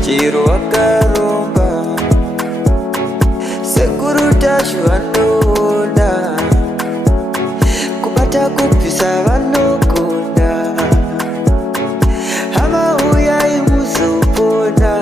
chiro wakaromba sekuru tacho vanoona kubata kupisa vanogona hama uyai muzopona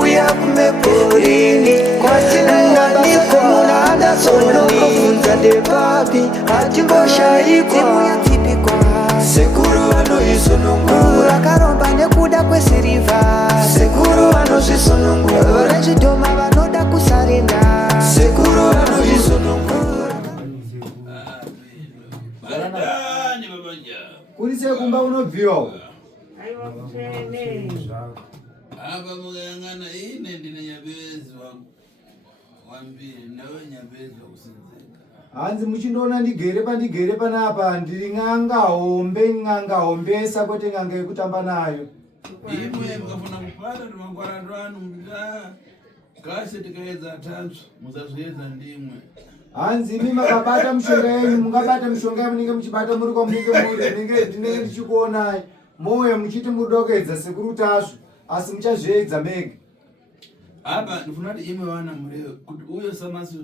uya kumeporini kwatinanganikomuna adasonokofunza ndepapi atimboshaikwa sekuru vanoisonongura akaromba nekuda kwesirivha sekuru vanozvisonongura orechidhoma vanoda kusarenda sekuru vanoisonongura kuri sekumba unobviwa apa mukayang'ana ine ndine nyabezi wambiri nawe nyabezi wakusinzika hanzi muchindoona ndigere pandigere panapa ndiri ng'anga hombesa kwete ng'anga yekutamba nayo imwe mukafuna kupata timangwarando anu mta kase tikaedza tanzvo musazviedza ndimwe hanzi imi makabata mishonga yenyu mungabata mishonga yamunenge muchibata muri kwamunenge muri ndinenge ndichikuonai moya muchiti mudokedza sekuru tazvo asi muchazviedza mega apa ndifuna kuti imwe vana mureve kuti uyo samasi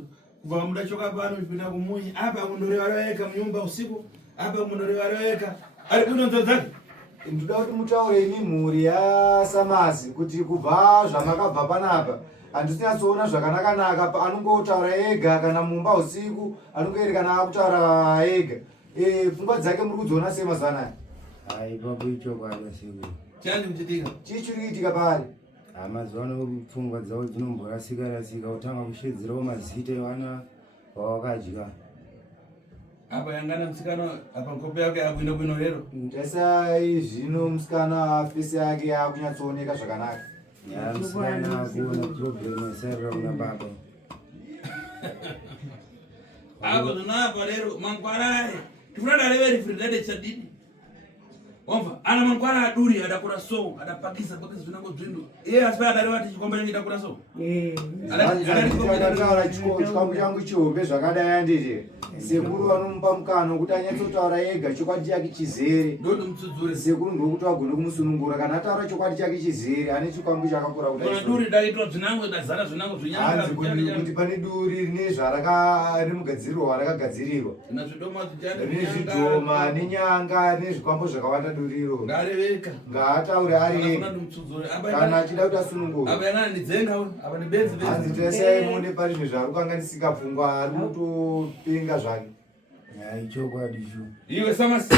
kubva muda choka pano uchipinda kumunyi apa kundoreva roeka munyumba usiku apa kundoreva roeka ari kunonzo dzake ndoda kuti mutaure imi mhuri yasamasi kuti kubva zvamakabva panapa handisinyatsoona zvakanaka anongotaura ega kana mumba usiku anongoeri kana akutaura ega pfungwa dzake muri kudziona sei mazuva anaya ipapo ichokwadi sekuru chandi muchitika chii chiri kuitika pari mazuva ano pfungwa dzavo dzinomborasika kutanga kushedzerawo mazita evana vawakadya apa yangana musikana apa nkope yake yakuenda kuino rero ndesai zvino musikana afisi yake yakunyatsooneka zvakanaka musikana akuona problem esarira kuna baba apa zvinoapa rero mangwarare tifuna dareveri fridade chadidi wamva ana mangwara aduri adakura so adapakisa zvinango zvinhu iye asi padareva ti chikomba changu idakura so adataura chikambo changu chihombe zvakadai anditi sekuru vanomupa mukana wekuti anyatsotaura ega chokwadi chake chizere ndoti mutsudzure sekuru ndokuti agone kumusunungura kana ataura chokwadi chake chizere ane chikwambu chakakura kudaduri daitwa zvinango dazara zvinango hanzi kuti pane duri rine zvarimugadziriro warakagadzirirwa rine zvidhoma nenyanga nezvikwambo zvakawanda duriro ngareveka ngaataure ari ega kana achida kuti asunungura hanzi tesai muone pari zvinhu zvari kukanganisika pfungwa ari kutopenga zvake ichokwadi cho iwe samasi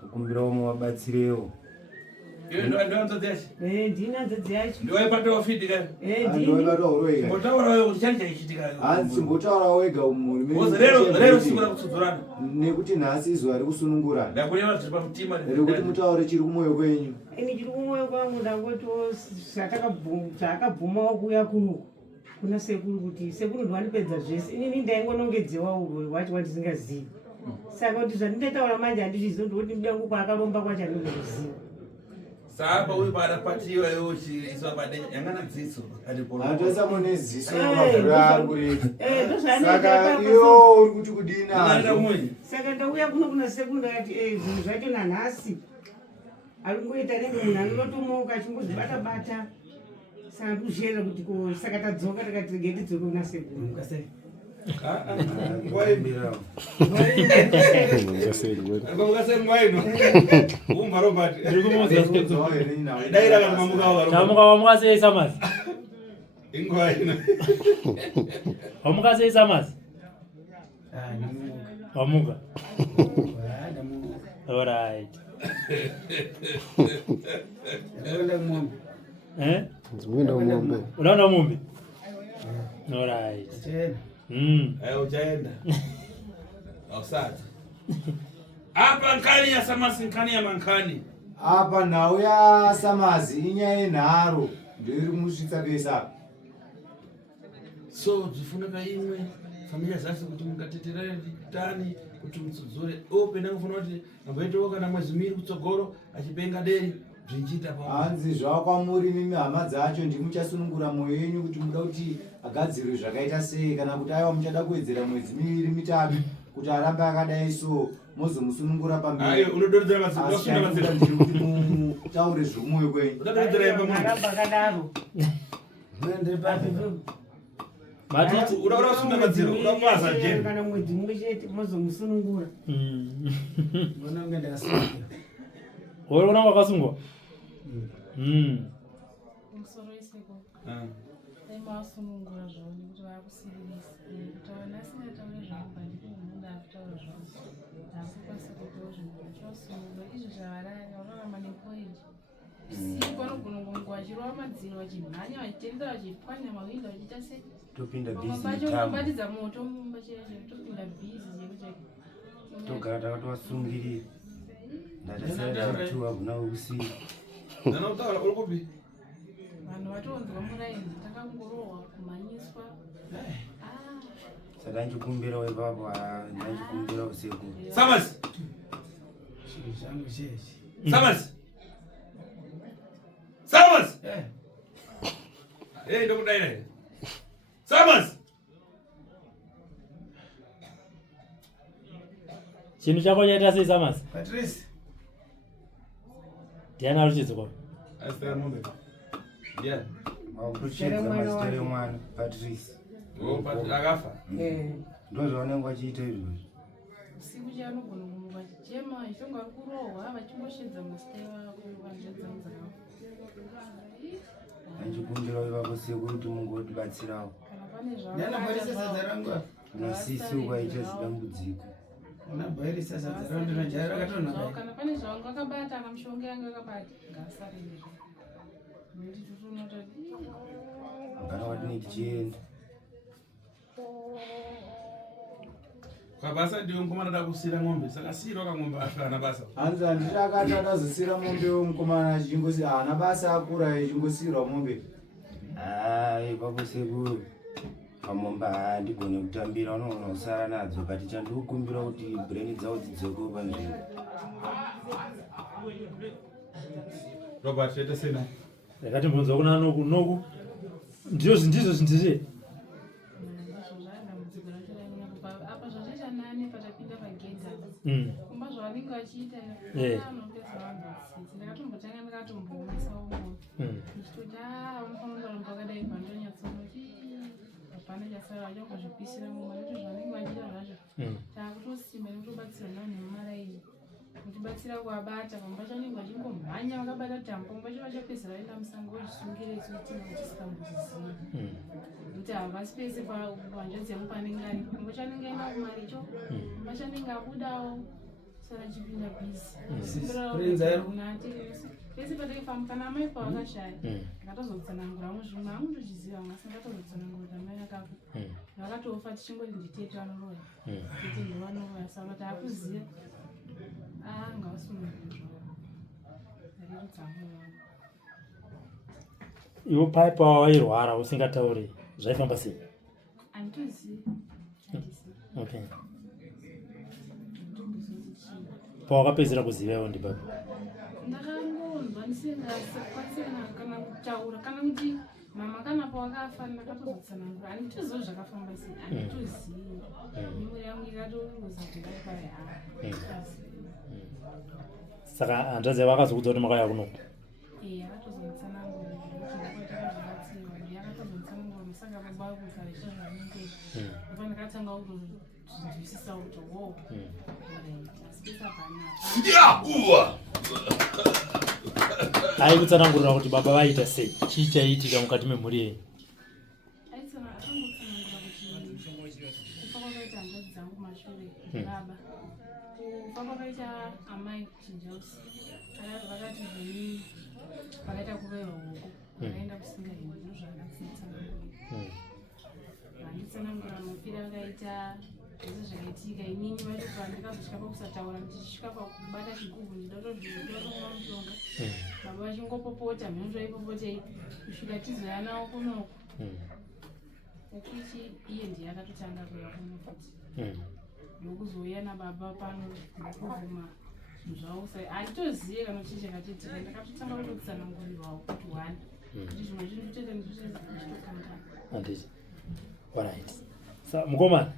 tokumbirawo muvabatsirewo hanzi chimbotaurawo ega nekuti nhasi izuva rekusunungurana rekuti mutaure chiri kumwoyo kwenyu ini chiri kumwoyo kwangu ndangotiwo zvaakabvumawo kuuya kuno kuna sekuru kuti sekuru ndwanipedza zvese inini ndaingonongedzewa uroi wacho wandisingazivi saka kuti zvandindaitaura manje handizvizivi ndikuti mudangu kwaakaromba kwacho andinoziva sapa uyu paadapatiwa iwo chiiswa padenga yangana dziso atoisa mune ziso mavharo angu saka iwo uri kuti kudini saka ndauya kuno kuna sekuru ndakati zvinhu zvacho nanhasi ari kungoita nenge munhu anonotomoka achingozvibata-bata saka ndikuzviyera kuti saka tadzoka takati rege tidzoke kuna sekuru Wamukasei samasi wamukasei samasi wamuka alright unaona ng'ombe alright uchaenda ausati apa nkani ya samasi nkani ya mankani apa nhau yasamasi inyaya yenharo ndoiri kumusvitsa besa so zvifunaka imwe familia zasi kuti mungateterere tani kuti mutsudzure openda kufuna kuti amboitawo kana mwezi miri kutsogoro achipenga deri zvinchiita hanzi zvakwamuri mimi hama dzacho ndimuchasunungura mwoyo yenyu kuti muda kuti agadzirwe zvakaita sei kana kuti aiwa muchada kuwedzera mwedzi miviri mitatu kuti arambe akadai so mozomusunungura Ayo unododzera maziko usunda mazira. kuti mutaure zvomuyo kwenyu. Unododzera imba munhu. Aramba akadaro. Mwende papi. Matiti. Unaura usunda mazira. Unapaza je. Kana mwedzi mumwe chete mozomusunungura. Mbona ngenda kasungira. Wewe unanga kasungwa? Umusoro w'iseko Ah. arimo asunungura zvone kuti vakusirisa kutaura nasingataure zvangu bandiko umuntu akutaura zvangu ndakukwanisa kutaura zvinhu zvasunungura izvo zvavaraya vanoramba nepoeji usiku vanogona kunguva vachirova madziro vachimhanya vachitendera vachipwanya mawindo vachiita se topinda pamwe busy pacho mutambo unobatidza moto mumba chaicho topinda bhizi chekuchake togara takatowasungirira ndatasara 2 abuna usiku Ndanotaura uri kupi? vanhu vatonzwa muraini takangorohwa kumhanyiswa saka ndachikumbira ipapo ndachikumbira usiku Samasi. Chiro changu chechi. Samasi. Samasi. Ndokudaira. Samasi. Chinhu chako chaita sei Samasi? Patrice. Ndiani ari chidziko? Asitara mombe. Yeah. wakutochedza mazita remwana Patrice Oh, but akafa. ndozvavanenge vachiita izvozvo usiku chaanogona kumuka chichema ichonga ari kurohwa vachimboshedza mazita evako vanzvedzangu dzavo andikumbirawo ivako sekuti mungotibatsirawo kana pane Ndana bhairisa sadza rangu apa. nasisi ukaita zidambudziko Ndana bhairisa sadza rangu ndinojaira akatonaka. kana pane zvavangu akabata kana mushonga yangu akabata ngaasarezvo nokuti tutonototi kana wadini tichienda Kabasa ndiwe mukomana dakusira ng'ombe. Saka siro kang'ombe afana basa. hanzi handiti akati adazosira mombe womukomana achingosi haana basa akura echingosirwa mombe. ipapo sekuru pamomba handigone kutambira unoona kusara nadzo kati chandikukumbira kuti breni dzavo dzidzoko panzvimbo Robert chete sena. Ndakatimbonzwa kuna noku ndizvo zvindize apa zvachaita nani patapinda pagedha kumba zvavanenge vachiita anopedza vanzasisi ndakatombotanga ndakatomboomesa umwe ndichitoti vanofanira kuramba vakadai pandonyatsooti hapana chasara vachakuzvipisira mumwe nekuti zvavanenge vachiita zvacho taakutosimba nekutobatsira navo nemumaraini kutibatsira kuabata pamwe pacho vanenge vachingomhanya vakabata tambo pamwe pacho vachapedzera vaenda musango vachisungire isuitina vachisikamuziziva kuti havasi pese panjodzi yangu panenge ari pamwe pacho anenge aenda kumaricho pamwe pacho anenge abudawo sara chipinda bhizi kunati pese pataifamba kana amai pavakashaya ndakatozotsanangura muzvimwe amundochiziva asi ndakatozotsanangura kuti amai akafa vakatofa tichingoti nditete vanoroya tete ndovanoroya saka taakuziva iwo paipa wairwara usingatauri zvaifamba sei? Okay. Pawakapedzera kuzivawo ndipapa ndakangonzwa ndisingasakwanisana kana kutaura kana kuti mama kana pawakafa ndakatozotsanangura handitozivo zvakafamba sei handitozivi mimuri yangu ikatouza kuti ndaipai saka hanzvadzi yavo akazokudza kuti makauya kunoku akatozomutsanangura ndakatozvabatsirwa yakatozomutsanangura musaka baba kukarisha zvanenge apa ndakatanga kutozvinzwisisa kuti wo asipesa panapa aikutsanangurira kuti baba vaita sei chii chaiitika mukati memhuri yenyu? akangotsanangura kuti kufa kwakaita hanzvadzi dzangu mashure baba kufa kwakaita amai chinjausi vakati zveni vakaita kuvairwa huku vakaenda kusinga hini ndo zvakatsanangura vanditsanangura mafiro akaita zvese zvakaitika inini vacho pandikazosvika pakusataura ndichisvika pakubata chigubhu ndidatoromwa mushonga baba vachingopopota mhenzvo aipopotei kusvika tizoya nawo kunoku ukuti iye ndiye akatotanga kuya kuno futi ndokuzouya nababa pano ndokuvhuma zvinhu zvavo handitozive kana chii chakatoitika ndakatotanga kutotsanangurirwawo kuti wani kuti zvimwe chinhu tete ndichitokangana handiti alright sa mukomana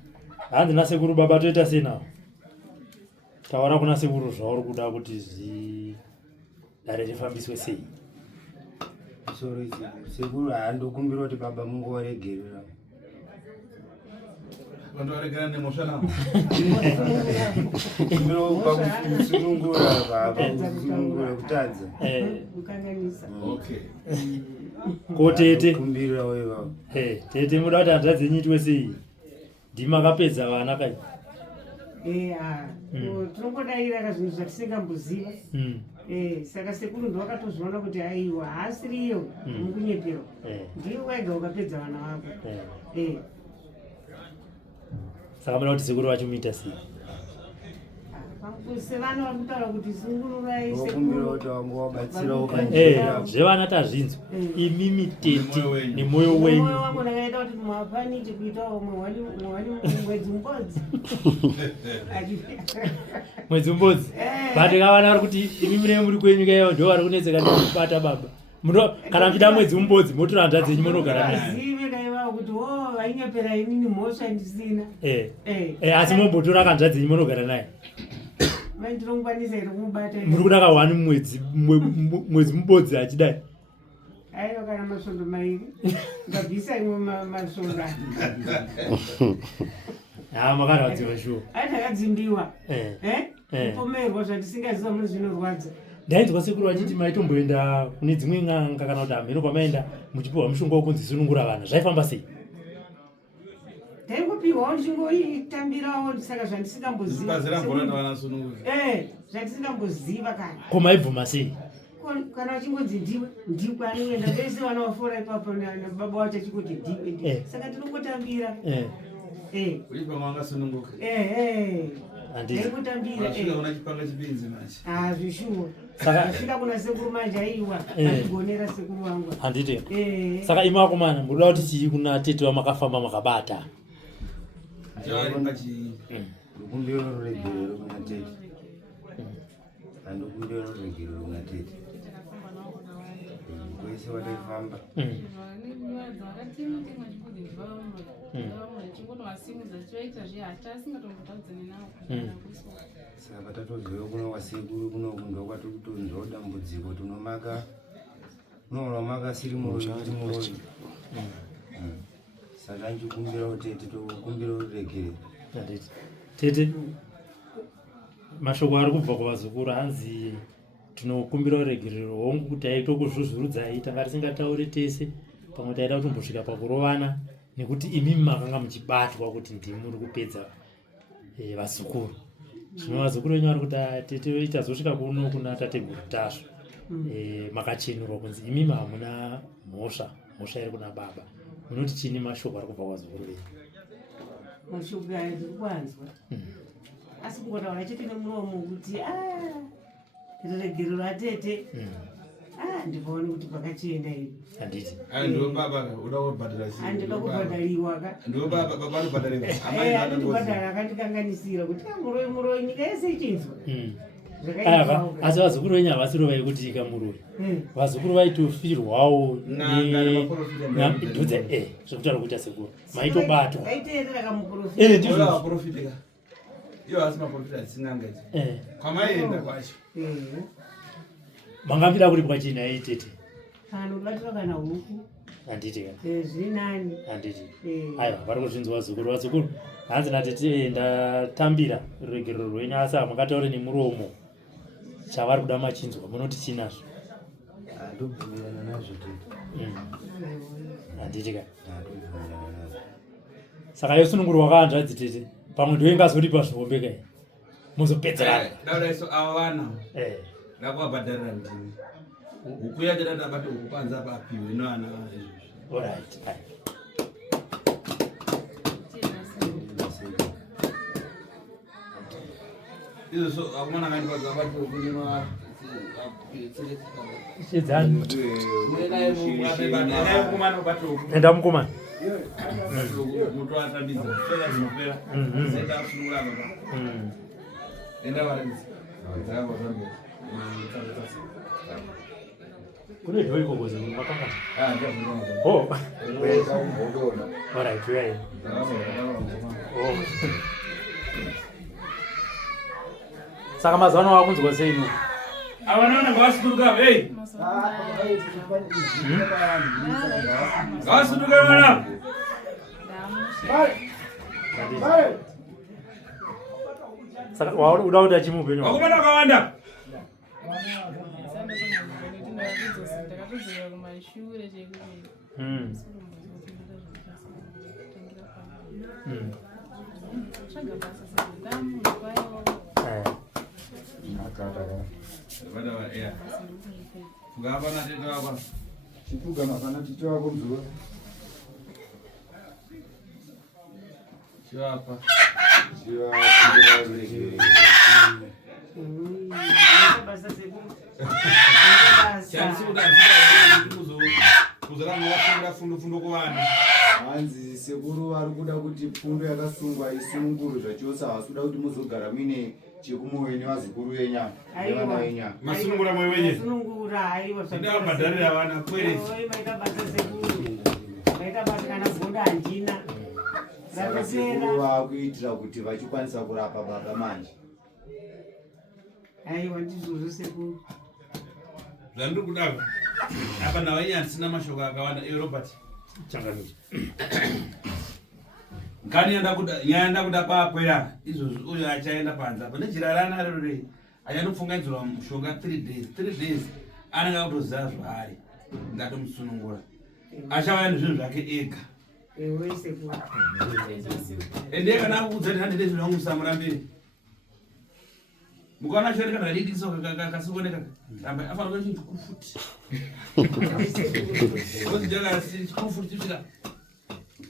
hanzi nasekuru baba toita sei nawo taura kuna sekuru zvauri kuda kuti dare rifambiswe sei sorry sekuru handokumbira kuti baba mungoregerera vandoregera nemoshana kusunungura baba kusunungura kutadza okay ko tete kumbira wewe baba tete muda kuti hanzvadzi yenyu itwe sei ndimakapedza vana kai tinongodaira zvinhu zvatisingamboziva saka sekuru ndowakatozviona kuti aiwa haasiriyo mukunyepero ndiwe wega ukapedza vana vako saka muda kuti sekuru vachimuita sei sevana vari kutaura kuti sungururai zvevana tazvinzwa imimi tete nemwoyo wenyu wangu ndakaita kuti mafaniti kuita mwedzi mbodzi mwedzi mbodzi but kavana vari kuti imimi nei muri kwenyu kaiva ndo vari kunetseka nekubata baba kana muchida mwedzi mbodzi motora hanzva dzenyu munogara nazive kaiva kuti vainyepera inini mhosva ndisina asi mombotora kanzva dzenyu munogara naye ndinokwanisa iri kumubata muri kuda ka1 mwedzi mubodzi achidai aiwa kana masvondo mairi ndabvisa imwe masvondo makarwadziwa shuwa ndakadzimbiwa kupomerwa zvandisingaziva muri zvinorwadza ndainzwa sekuru vachiti maitomboenda kune dzimwe n'anga kana kuti hamheno kwamaenda muchipiwa mushonga wokunzi sunungura vana zvaifamba sei ndaingopiwawo ndichingoitambirawo saka zvandisingamboziva zvandisingamboziva kana ko maibvuma sei kana vachingonzi ndiwe ndikwanoenda vese vana vafora ipapo nababa wacho achingoti ndiwe saka tinongotambira zvishuwa asvika kuna sekuru manje aiwa aigonera sekuru wangu handiti saka imi vakomana muda kuti chii kuna tete vamakafamba makabata kumbiro ruregerero kuna tete handokumbiro ruregerero kuna tete kwese wataifamba saka tatoziva kuno wasekuru kuno kundwa kwatikutonzwa dambudziko tunomaka unoona siri muroi saka nchikumbira utete tokumbira uregere tete mashoko ari kubva kuvazukuru hanzi tinokumbira uregerero hongu kuti aitokuzvuzvurudzai tanga tisingatauri tese pamwe taida kutombosvika pakurovana nekuti imimi makanga muchibatwa kuti ndimuri kupedza vazukuru zvino vazukuru venyu vari kuti tete ichazosvika kuno kuna tateguru tasvo makachenurwa kunzi imimi hamuna mhosva iri kuna baba munoti chini mashoko ari kubva kwazukuru venyu mashoko aya ndiri kuanzwa asi kungotaura chete nemuromo kuti regerero atete ndikaone kuti pakachienda ivi handiti handida kubhadhariwa andibhadhara akandikanganisira kuti muroi nyika yese ichinzwa asi vazukuru venyu havasiro vaikuti ikamuroi vazukuru vaitofirwawo dhudze zvekutaura kuita sekuru maitobatwa aiteerera kamuprofita iyo asi maprofita asingangaiti kwamaenda kwacho mangambira kuti kwachina itete anobatwa kana huku handiti zvinani handiti aiwa vari kuzvinzwa vazukuru hanzi natete ndatambira ruregerero rwenyu asi hamakataure nemuromo chavari kuda machinzwa munoti chinazvo handobvumirana nazvo tete handiti ka saka yosununguru wakahanzvadzi tete pamwe ndoingazoripa zviombe kai muzopedzerana daudaiso ava vana ndakuvabhadharira ndini huku yacho dadabate huku panza papiwe noana izvozvo alright izvozvo akomana kandibadzabate huku nima chidzani enda mukomana mutoatambidza pera zvinopera zenda asunungura baba enda varadzi dzakavazvambia kune dhoi kokoze makanga oh alright we are Saka mazano wakunzwa sei ino? Avanaona ngavasuduka, hey. Ngavasuduka vana. Saka uda kuti achimupe ino. Wakumana wakawanda. Chipuga mafana ticho wako mzuri. Chiwapa. Hanzi sekuru ari kuda kuti fundo yakasungwa isununguru zvachose havasuda kuti muzogara muine chekumuweni vazukuru yenya nevana venya. Masunungura mwe wenye. Masunungura haiwa Ndabhadharira vana kwere. Maita basa sekuru. Maita basa kana bvunda handina. Saka sekuru vakuitira kuti vachikwanisa kurapa baba manje. Haiwa ndizvozvo sekuru. Zvandiri kudaro. Apa navanya sina mashoko akawanda Robert. Changamire. Ngani yanda kuda pakwera izvozvi uyo achaenda panze apa nejira rana rero ayanopfungaidzirwa mushonga 3 days anenge akutoziva zvaari ngatomusunungura achauya nezvinhu zvake ega Ewe sekuru. ende kana akuudza kuti handide zvinhu vangusamurambiri mukaona chori kana ridiso kasikuoneka ramba afana kuva chinhu chikuru futi ozijakasi chikuru futi chisvika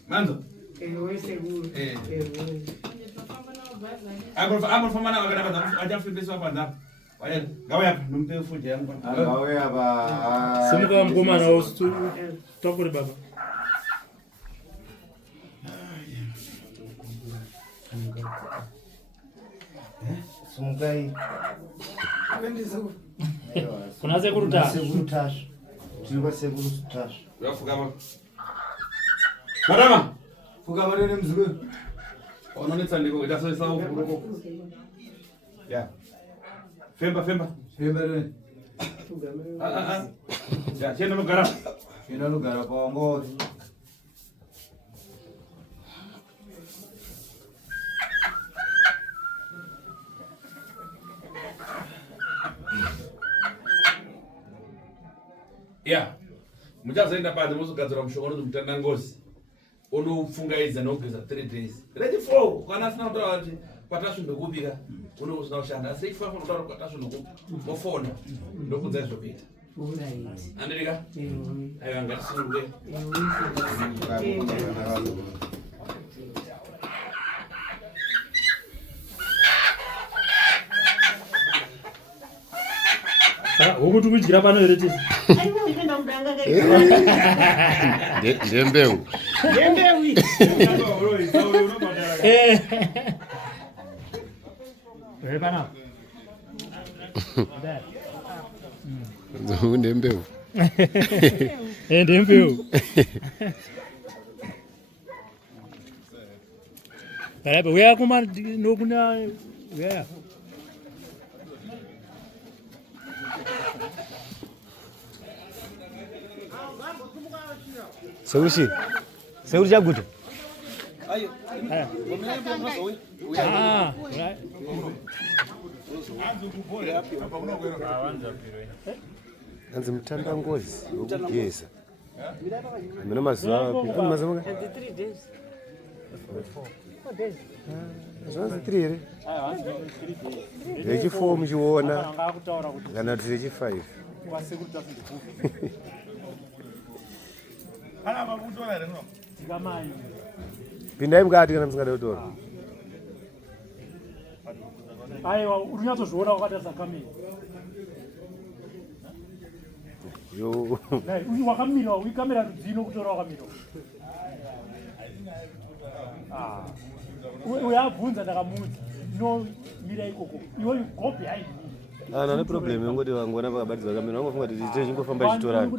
manzo Ewe sekuru. Ewe. Agofamba navo kana achafembeswa panzapa. Ngauya apa nompe futi yangu. Ngauya apa. Simuka mkomana ustu tokuri baba. Sumukai. Kuna sekuru ta. Sekuru tasho. Tiripa sekuru tasho. Yafukama. Madama. Fukama nene mzukuru. Ononetsa ndiko itasoisa ukuroko. Ya. Femba. Femba nene. Ya, chenda nogara. Chenda nogara pawango. Ya. Muchazoenda padze muzogadzira mushonga unoti mutanda ngozi. Unopfungaidza nokugeza 3 days. Ready 4 kana asina kutaura kuti kwatasvimbe kupika unokusina kushanda asi 4 unotaura kwatasvimbe kupi mofona ndokudza izvopita andirika aiwa ngatisununguke Wokuti kudyira pano here tisi. Ndembeu. Pana. Ndembeu. Ndembeu. Peraí, uya kuma nokuna uya. Seushi. Seushi jaguta. Ayo. Ah, right. Anzi mtanda ngozi wokugeza. Mina mazuva api? Ani mazuva ka? 3 days. 4 days. Zvanzi 3 here? Rechi4 muchiona kana kuti rechi5. Pindai mukati kana musingada kutora. Aiwa, unyatozviona wakatarisa kamera. Yo. Wakamira, uikamera dzino kutora wakamira. Uyabvunza ndakamudza. No mira ikoko. Iwe gopi hai. Ana ne problem yongoti vangona vakabatidzwa kamera vangofunga kuti chingofamba chitorani.